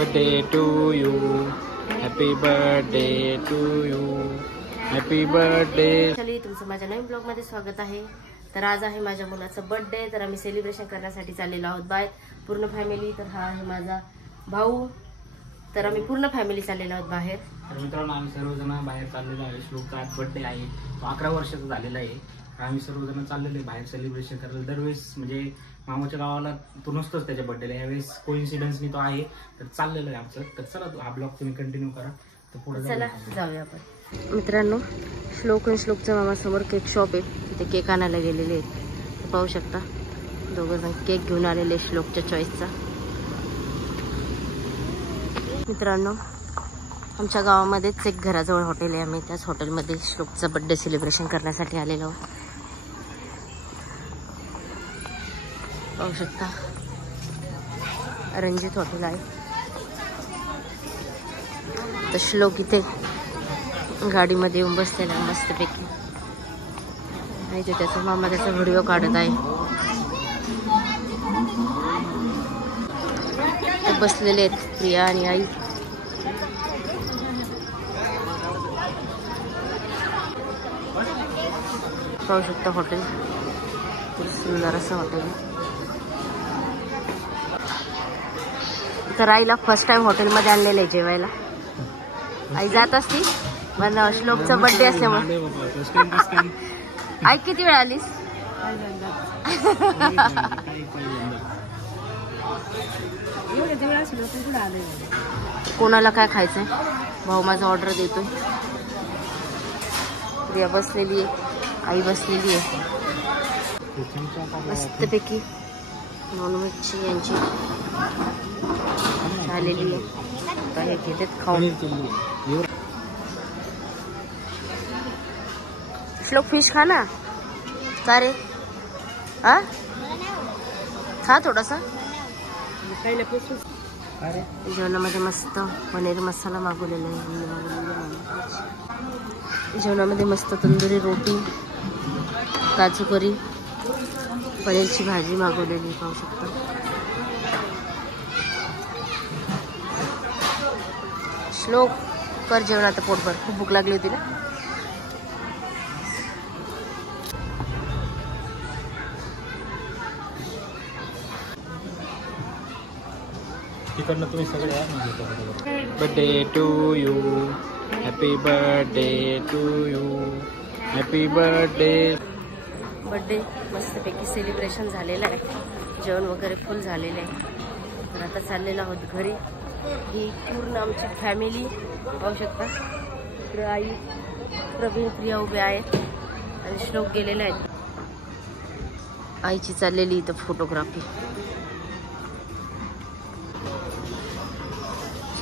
Birthday to you, happy birthday to you, happy birthday. चली, तुमचं माझ्या नवीन ब्लॉग मध्ये स्वागत आहे. तर आज आहे माझ्या मुलाचा बर्थडे. तर आम्ही सेलिब्रेशन करण्यासाठी चाललेलो आहोत बाहेर पूर्ण फॅमिली. तर हा आहे माझा भाऊ. तर आम्ही पूर्ण फॅमिली चाललेलो आहोत बाहेर. तर मित्रांनो, आम्ही सर्वजण बाहेर चाललेलो आहे. श्लोकचा आज बर्थडे आहे, तो 11 वर्षाचा झालेला आहे. आम्ही सर्वजण चाललेलो आहे बाहेर सेलिब्रेशन करायला. दरवेळेस म्हणजे मामाच्या गावाला तो नसतोच त्याच्या बर्थडेला, यावेळेस कोइन्सिडन्सनी तो आहे. तर चाललेलो आहे आमचं. तर चला, हा ब्लॉग तुम्ही कंटिन्यू करा. तर पुढे चला जाऊया आपण. मित्रांनो, श्लोक आणि श्लोकच्या मामासमोर केक शॉप आहे. तिथे केक आणायला गेलेले आहेत. पाहू शकता, दोघं जण केक घेऊन आलेले श्लोकच्या चॉईसचा. मित्रांनो, आमच्या गावामध्येच एक घराजवळ हॉटेल आहे. आम्ही त्याच हॉटेलमध्ये श्लोकचा बर्थडे सेलिब्रेशन करण्यासाठी आलेलो आहोत. पाहू शकता, रंजित हॉटेल आहे. तर श्लोक इथे गाडीमध्ये येऊन बसलेला आहे मस्तपैकी. आणि ते त्याचा मामा त्याचा व्हिडिओ काढत आहे. ते बसलेले आहेत प्रिया आणि आई. पाहू शकता हॉटेल, खूप सुंदर असं हॉटेल आहे. तर आईला फर्स्ट टाइम हॉटेलमध्ये आणलेलं आहे जेवायला. आई जात असती पण श्लोकचा बर्थडे असल्यामुळे. आई किती वेळ आलीस? कोणाला काय खायचंय? भाऊ माझा ऑर्डर देतोय. प्रिया बसलेली आहे, आई बसलेली आहे. मस्तपैकी नॉनव्हेजची यांची झालेली आहे. आता हे घेतात खाऊन. श्लोक फिश खा ना. का रे? हा, खा थोडासा. जेवणामध्ये मस्त पनीर मसाला मागवलेला आहे. जेवणामध्ये मस्त तंदुरी रोटी, काजू करी, पनीरची भाजी मागवलेली. पाहू शकता. श्लोक कर जेवण आता पोटभर. खूप भूक लागली होती ना. तिकडनं तुम्ही सगळे birthday to you, happy birthday to you, happy birthday. Birthday मस्तपैकी सेलिब्रेशन झालेलं आहे. जेवण वगैरे फुल झालेलं आहे. तर आता चाललेलो आहोत घरी. ही पूर्ण आमची फॅमिली पाहू शकता. इकडे आई, प्रवीण, प्रिया उभे आहेत आणि श्लोक गेलेले आहेत. आईची चाललेली इथं फोटोग्राफी.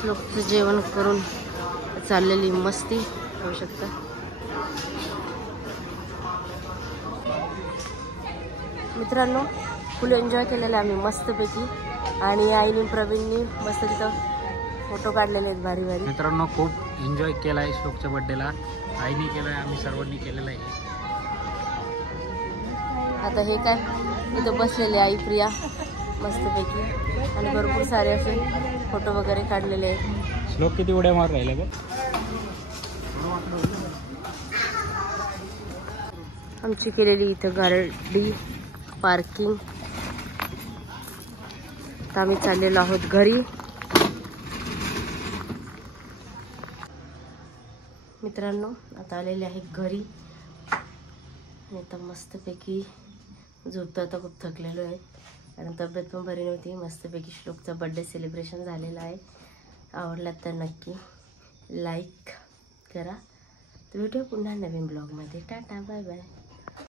श्लोकचं जेवण करून चाललेली मस्ती पाहू शकता. मित्रांनो, फुल एन्जॉय केलेलं आम्ही मस्तपैकी. आणि आईनी प्रवीणनी मस्त तिथं फोटो काढलेले आहेत भारी भारी. मित्रांनो, खूप एन्जॉय केला आहे श्लोकच्या बर्थडेला. आईने केलं आहे, आम्ही सर्वांनी केलेलं आहे. आता हे काय, इथं बसलेले आई, प्रिया मस्तपैकी. आणि भरपूर सारे असे फोटो वगैरे काढलेले आहेत. श्लोक किती उड्या मार राहिला ग. आमची केलेली इथं गाडी पार्किंग. आता आम्ही चाललेलो आहोत घरी. मित्रांनो, आता आलेले आहे घरी. आणि आता मस्तपैकी झोपतो. आता खूप थकलेलो आहे कारण तब्येत पण बरी नव्हती. मस्तपैकी श्लोकचा बर्थडे सेलिब्रेशन झालेला आहे. आवडला तर नक्की लाईक करा. तर भेटूया पुन्हा नवीन ब्लॉगमध्ये. Tata, bye bye.